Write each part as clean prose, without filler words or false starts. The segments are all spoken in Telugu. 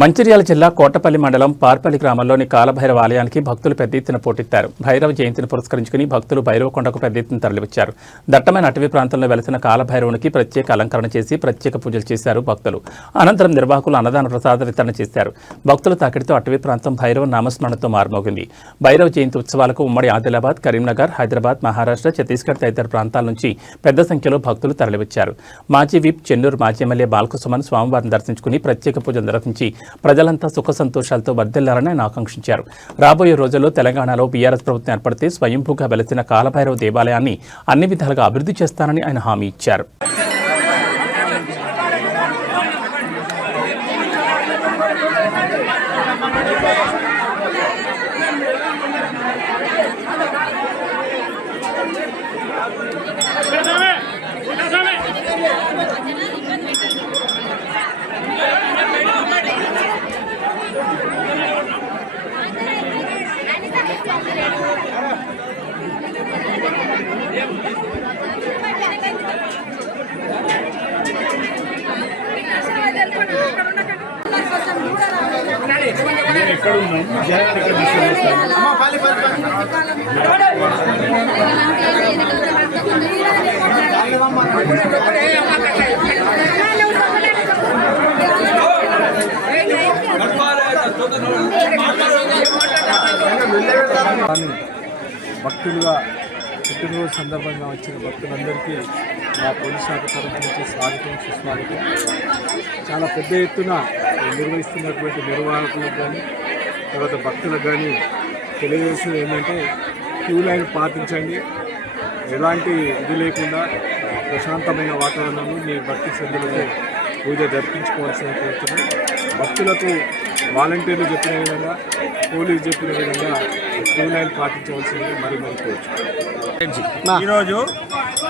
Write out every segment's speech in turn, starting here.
మంచిర్యాల జిల్లా కోటపల్లి మండలం పార్పల్లి గ్రామంలోని కాలభైరవ ఆలయానికి భక్తులు పెద్ద ఎత్తున పోటెత్తారు. భైరవ జయంతిని పురస్కరించుకుని భక్తులు భైరవకొండకు పెద్ద ఎత్తున తరలివచ్చారు. దట్టమైన అటవీ ప్రాంతంలో వెలసిన కాలభైరవునికి ప్రత్యేక అలంకరణ చేసి ప్రత్యేక పూజలు చేశారు భక్తులు. అనంతరం నిర్వాహకులు అన్నదాన ప్రసాద వితరణ చేశారు. భక్తుల తాకిడితో అటవీ ప్రాంతం భైరవ నామస్మరణతో మారుమోగింది. భైరవ జయంతి ఉత్సవాలకు ఉమ్మడి ఆదిలాబాద్, కరీంనగర్, హైదరాబాద్, మహారాష్ట్ర, ఛత్తీస్గఢ్ తదితర ప్రాంతాల నుంచి పెద్ద సంఖ్యలో భక్తులు తరలివచ్చారు. మాజీ విప్ చెన్నూరు మాజీ ఎమ్మెల్యే బాలకృష్ణ స్వామివారిని దర్శించుకుని ప్రత్యేక పూజలు నిర్వహించి ప్రజలంతా సుఖ సంతోషాలతో వర్ధిల్లాలని ఆయన ఆకాంక్షించారు. రాబోయే రోజుల్లో తెలంగాణలో బీఆర్ఎస్ ప్రభుత్వం ఏర్పడితే స్వయంభూగా వెలసిన కాలభైరవ దేవాలయాన్ని అన్ని విధాలుగా అభివృద్ధి చేస్తానని ఆయన హామీ ఇచ్చారు. భక్తులుగా పుట్టినరోజు సందర్భంగా వచ్చిన భక్తులందరికీ మా పోలీస్ శాఖ తరఫు నుంచి స్వాగతం, సుస్వాగతం. చాలా పెద్ద ఎత్తున నిర్వహిస్తున్నటువంటి నిర్వాహకులకు కానీ తర్వాత భక్తులకు కానీ తెలియజేసేది ఏంటంటే క్యూ లైన్ పాటించండి. ఎలాంటి ఇది లేకుండా ప్రశాంతమైన వాతావరణంలో మీ భక్తి శ్రద్ధలతో పూజ జరిపించుకోవాల్సిన కోరుతున్నాం. భక్తులకు వాలంటీర్లు చెప్పిన విధంగా, పోలీసు చెప్పిన విధంగా క్యూ లైన్ పాటించవలసింది మరి కోరుచు. ఈరోజు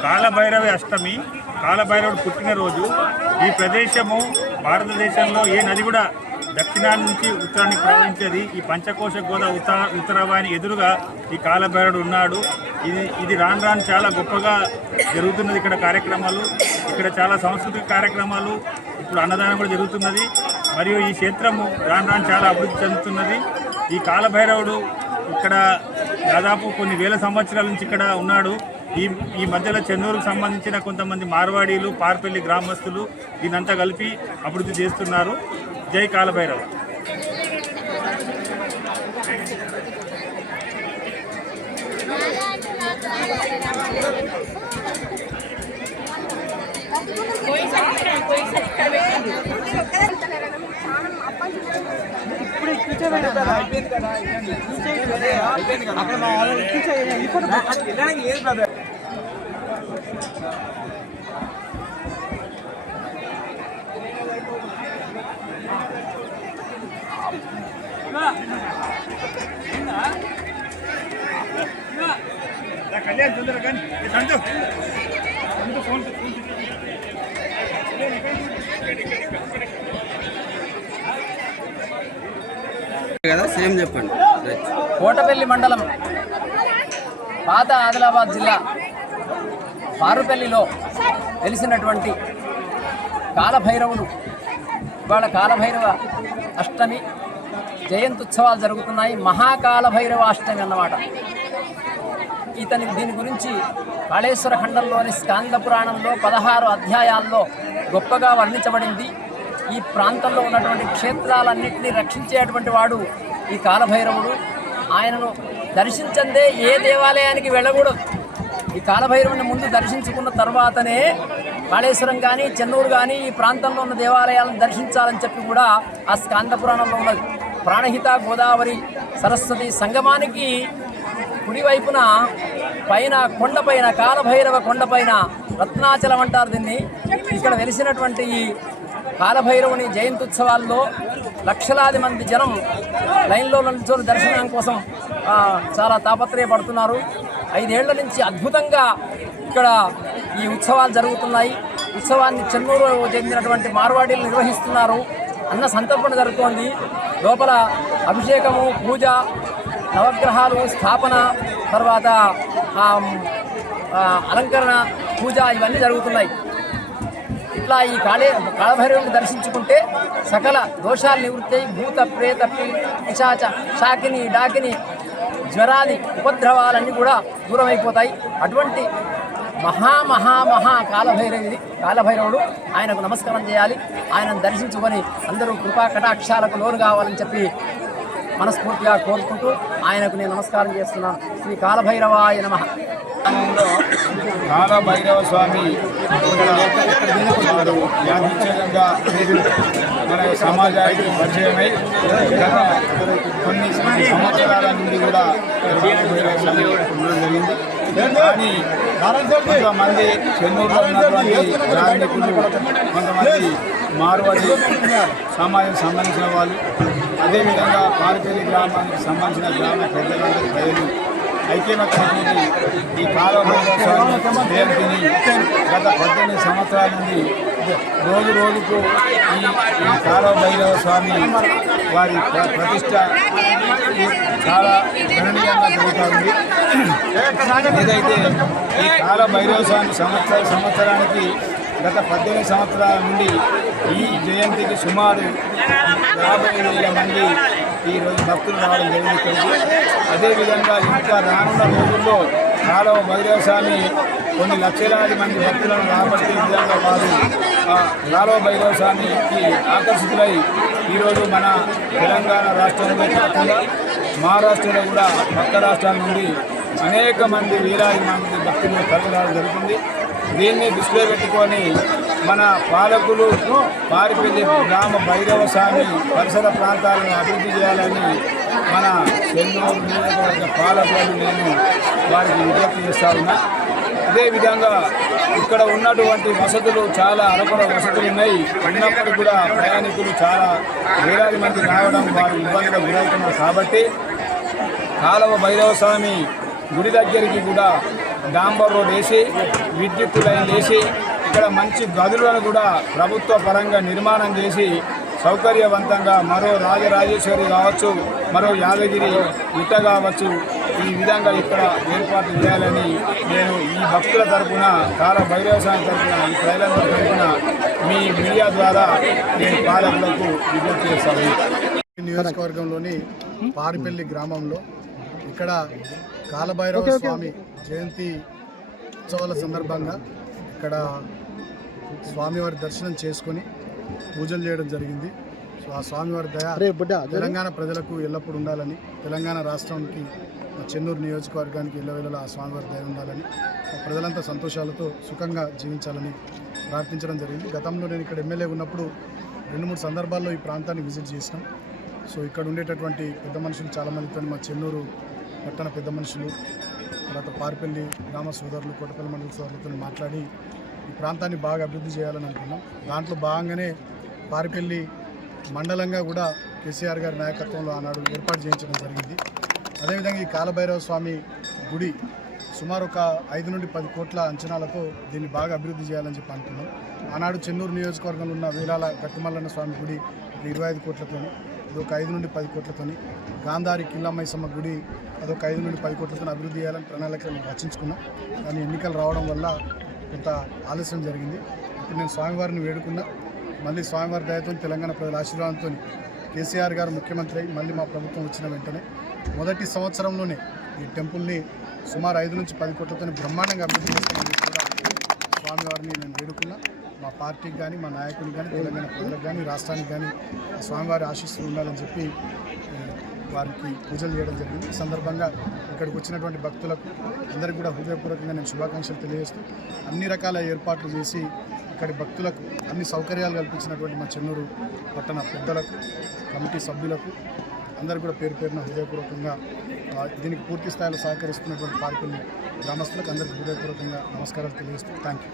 కాలభైరవి అష్టమి, కాలభైరవుడు పుట్టినరోజు. ఈ ప్రదేశము భారతదేశంలో ఏ నది కూడా దక్షిణాన్ని నుంచి ఉత్తరానికి ప్రవహించేది. ఈ పంచకోశ గోదా ఉత్తరవాణి ఎదురుగా ఈ కాలభైరవుడు ఉన్నాడు. ఇది రాను రాను చాలా గొప్పగా జరుగుతున్నది. ఇక్కడ కార్యక్రమాలు, ఇక్కడ చాలా సాంస్కృతిక కార్యక్రమాలు, ఇప్పుడు అన్నదానం కూడా జరుగుతున్నది. మరియు ఈ క్షేత్రము రాను రాను చాలా అభివృద్ధి చెందుతున్నది. ఈ కాలభైరవుడు ఇక్కడ దాదాపు కొన్ని వేల సంవత్సరాల నుంచి ఇక్కడ ఉన్నాడు. ఈ మధ్యలో చెన్నూరుకు సంబంధించిన కొంతమంది మార్వాడీలు, పార్పల్లి గ్రామస్తులు దీనంతా కలిపి అభివృద్ధి చేస్తున్నారు. జై కాలభైరవ. కళ్యాణ్ తొందరగా కదా సేమ్ చెప్పండి. కోటపల్లి మండలం, పాత ఆదిలాబాద్ జిల్లా పారుపల్లిలో వెలిసినటువంటి కాలభైరవులు ఇవాళ కాలభైరవ అష్టమి జయంత్యుత్సవాలు జరుగుతున్నాయి. మహాకాలభైరవ అష్టమి అన్నమాట. దీని గురించి కాళేశ్వర ఖండంలోని స్కాంద పురాణంలో 16 అధ్యాయాల్లో గొప్పగా వర్ణించబడింది. ఈ ప్రాంతంలో ఉన్నటువంటి క్షేత్రాలన్నింటినీ రక్షించేటువంటి వాడు ఈ కాలభైరవుడు. ఆయనను దర్శించందే ఏ దేవాలయానికి వెళ్ళకూడదు. ఈ కాలభైరవుని ముందు దర్శించుకున్న తర్వాతనే కాళేశ్వరం కానీ, చెన్నూరు కానీ ఈ ప్రాంతంలో ఉన్న దేవాలయాలను దర్శించాలని చెప్పి కూడా ఆ స్కాంద పురాణంలో ఉన్నది. ప్రాణహిత గోదావరి సరస్వతి సంగమానికి కుడివైపున పైన కొండపైన, కాలభైరవ కొండపైన రత్నాచలం అంటారు దీన్ని. ఇక్కడ వెలిసినటువంటి ఈ కాలభైరవుని జయంత్యుత్సవాల్లో లక్షలాది మంది జనం లైన్లో నిల్చొని దర్శనం కోసం చాలా తాపత్రయపడుతున్నారు. 5 ఏళ్ల నుంచి అద్భుతంగా ఇక్కడ ఈ ఉత్సవాలు జరుగుతున్నాయి. ఉత్సవాన్ని చెన్నూరు చెందినటువంటి మార్వాడీలు నిర్వహిస్తున్నారు. అన్న సంతర్పణ జరుగుతోంది. లోపల అభిషేకము, పూజ, నవగ్రహాలు స్థాపన, తర్వాత అలంకరణ, పూజ ఇవన్నీ జరుగుతున్నాయి. ఇట్లా ఈ కాళభైరవుని దర్శించుకుంటే సకల దోషాలు నివృత్తి అయి భూత ప్రేత పిశాచ శాకిని డాకిని జ్వరాది ఉపద్రవాలన్నీ కూడా దూరం అయిపోతాయి. అటువంటి మహా కాలభైరవుడు. ఆయనకు నమస్కారం చేయాలి. ఆయనను దర్శించుకొని అందరూ కృపా కటాక్షాలకు లోను కావాలని చెప్పి మనస్ఫూర్తిగా కోరుకుంటూ ఆయనకు నేను నమస్కారం చేస్తున్నాను. శ్రీ కాలభైరవాయ నమః. కాలభైరవ స్వామి వారు యాదృచ్ఛికంగా మన సమాజానికి పరిచయమై గత కొన్ని సంవత్సరాల నుండి కూడా కాలభైరవ స్వామి ఉండడం జరిగింది. కానీ కొంతమంది చెన్నూరులో ఉన్నటువంటి రాజకీయులు, కొంతమంది మార్వాడి సమాజానికి సంబంధించిన వాళ్ళు, అదేవిధంగా పాలపల్లి గ్రామానికి సంబంధించిన గ్రామ పెద్దలందరూ ప్రజలు ఐక్యమత్యంతో ఈ కాలభైరవ స్వామి జయంతిని గత 18 సంవత్సరాల నుండి రోజు రోజుకు ఈ కాలభైరవ స్వామి వారి ప్రతిష్ట చాలా గణనీయంగా జరుగుతుంది. ఏదైతే ఈ కాలభైరవ స్వామి సంవత్సరానికి గత 18 సంవత్సరాల నుండి ఈ జయంతికి సుమారు 50,000 మంది ఈరోజు భక్తులు రావడం జరుగుతుంది. అదేవిధంగా ఇంకా రానున్న రోజుల్లో కాలభైరవ స్వామి కొన్ని లక్షలాది మంది భక్తులను రాబట్టే విధంగా వారు కాలభైరవ స్వామికి ఆకర్షితులై ఈరోజు మన తెలంగాణ రాష్ట్రంలో కాకుండా మహారాష్ట్రలో కూడా పక్క రాష్ట్రాల నుండి అనేక మంది వేలాది మంది భక్తులు తరలిరావడం జరుగుతుంది. దీన్ని దృష్టిలో పెట్టుకొని మన పాలకులు పారిపల్లి గ్రామ భైరవ స్వామి పరిసర ప్రాంతాలను అభివృద్ధి చేయాలని మన చెన్నూరు నియోజకవర్గ పాలకులను నేను వారికి విజ్ఞప్తి చేస్తా ఉన్నా. అదేవిధంగా ఇక్కడ ఉన్నటువంటి వసతులు చాలా అరకొర వసతులు ఉన్నాయి. ఉన్నప్పుడు కూడా ప్రయాణికులు చాలా వేలాది మంది రావడం వారు ఇబ్బందులకు గురవుతున్నారు. కాబట్టి కాలభైరవ స్వామి గుడి దగ్గరికి కూడా డాంబర్ రోడ్ వేసి విద్యుత్ లైన్ వేసి ఇక్కడ మంచి గదులను కూడా ప్రభుత్వ పరంగా నిర్మాణం చేసి సౌకర్యవంతంగా మరో రాజరాజేశ్వరి కావచ్చు, మరో యాదగిరి ఇట్ట కావచ్చు, ఈ విధంగా ఇక్కడ ఏర్పాటు చేయాలని నేను ఈ భక్తుల తరఫున కాలభైరవ స్వామి తరఫున ఈ ప్రజలందరి తరఫున మీ మీడియా ద్వారా నేను పాలకులకు విజ్ఞప్తి చేస్తాను. నియోజకవర్గంలోని పారిపల్లి గ్రామంలో ఇక్కడ కాలభైరవ స్వామి జయంతి ఉత్సవాల సందర్భంగా ఇక్కడ స్వామివారి దర్శనం చేసుకొని పూజలు చేయడం జరిగింది. సో ఆ స్వామివారి దయ తెలంగాణ ప్రజలకు ఎల్లప్పుడూ ఉండాలని, తెలంగాణ రాష్ట్రానికి చెన్నూరు నియోజకవర్గానికి ఎల్లవేళలా ఆ స్వామివారి దయ ఉండాలని, ప్రజలంతా సంతోషాలతో సుఖంగా జీవించాలని ప్రార్థించడం జరిగింది. గతంలో నేను ఇక్కడ ఎమ్మెల్యే ఉన్నప్పుడు 2-3 సందర్భాల్లో ఈ ప్రాంతాన్ని విజిట్ చేసినాం. సో ఇక్కడ ఉండేటటువంటి పెద్ద మనుషులు చాలామందితో, మా చెన్నూరు పట్టణ పెద్ద మనుషులు, తర్వాత పారిపల్లి గ్రామ సోదరులు, కోటపల్లి మండల సోదరులతో మాట్లాడి ఈ ప్రాంతాన్ని బాగా అభివృద్ధి చేయాలని అనుకున్నాం. దాంట్లో భాగంగానే పారిపల్లి మండలంగా కూడా కేసీఆర్ గారి నాయకత్వంలో ఆనాడు ఏర్పాటు చేయించడం జరిగింది. అదేవిధంగా ఈ కాలభైరవ స్వామి గుడి సుమారు ఒక 5 నుండి 10 కోట్ల అంచనాలతో దీన్ని బాగా అభివృద్ధి చేయాలని చెప్పి అనుకున్నాం. ఆనాడు చెన్నూరు నియోజకవర్గంలో ఉన్న వేలాల గట్టిమల్లన్న స్వామి గుడి 25 కోట్లతో, ఇదొక 5 నుండి 10 కోట్లతో, గాంధారి కిల్లమ్మైసమ్మ గుడి అదొక 5 నుండి 10 కోట్లతో అభివృద్ధి చేయాలని ప్రణాళికలను రచించుకున్నాం. కానీ ఎన్నికలు రావడం వల్ల కొంత ఆలస్యం జరిగింది. ఇప్పుడు నేను స్వామివారిని వేడుకున్నా. మళ్ళీ స్వామివారి దయతో, తెలంగాణ ప్రజల ఆశీర్వాదంతో కేసీఆర్ గారు ముఖ్యమంత్రి అయి మళ్ళీ మా ప్రభుత్వం వచ్చిన వెంటనే మొదటి సంవత్సరంలోనే ఈ టెంపుల్ని సుమారు 5 నుంచి 10 కోట్లతో బ్రహ్మాండంగా అభివృద్ధి చేస్తామని కూడా స్వామివారిని నేను వేడుకున్నా. మా పార్టీకి కానీ, మా నాయకునికి కానీ, తెలంగాణ ప్రజలకు కానీ, రాష్ట్రానికి కానీ స్వామివారి ఆశీస్సులు ఉండాలని చెప్పి వారికి పూజలు చేయడం జరిగింది. ఈ సందర్భంగా ఇక్కడికి వచ్చినటువంటి భక్తులకు అందరికీ కూడా హృదయపూర్వకంగా నేను శుభాకాంక్షలు తెలియజేస్తూ, అన్ని రకాల ఏర్పాట్లు చేసి ఇక్కడి భక్తులకు అన్ని సౌకర్యాలు కల్పించినటువంటి మా చెన్నూరు పట్టణ పెద్దలకు, కమిటీ సభ్యులకు అందరూ కూడా పేరు పేరున హృదయపూర్వకంగా దీనికి పూర్తి స్థాయిలో సహకరిస్తున్నటువంటి పార్టీని గ్రామస్తులకు అందరికీ హృదయపూర్వకంగా నమస్కారాలు తెలియజేస్తూ థ్యాంక్ యూ.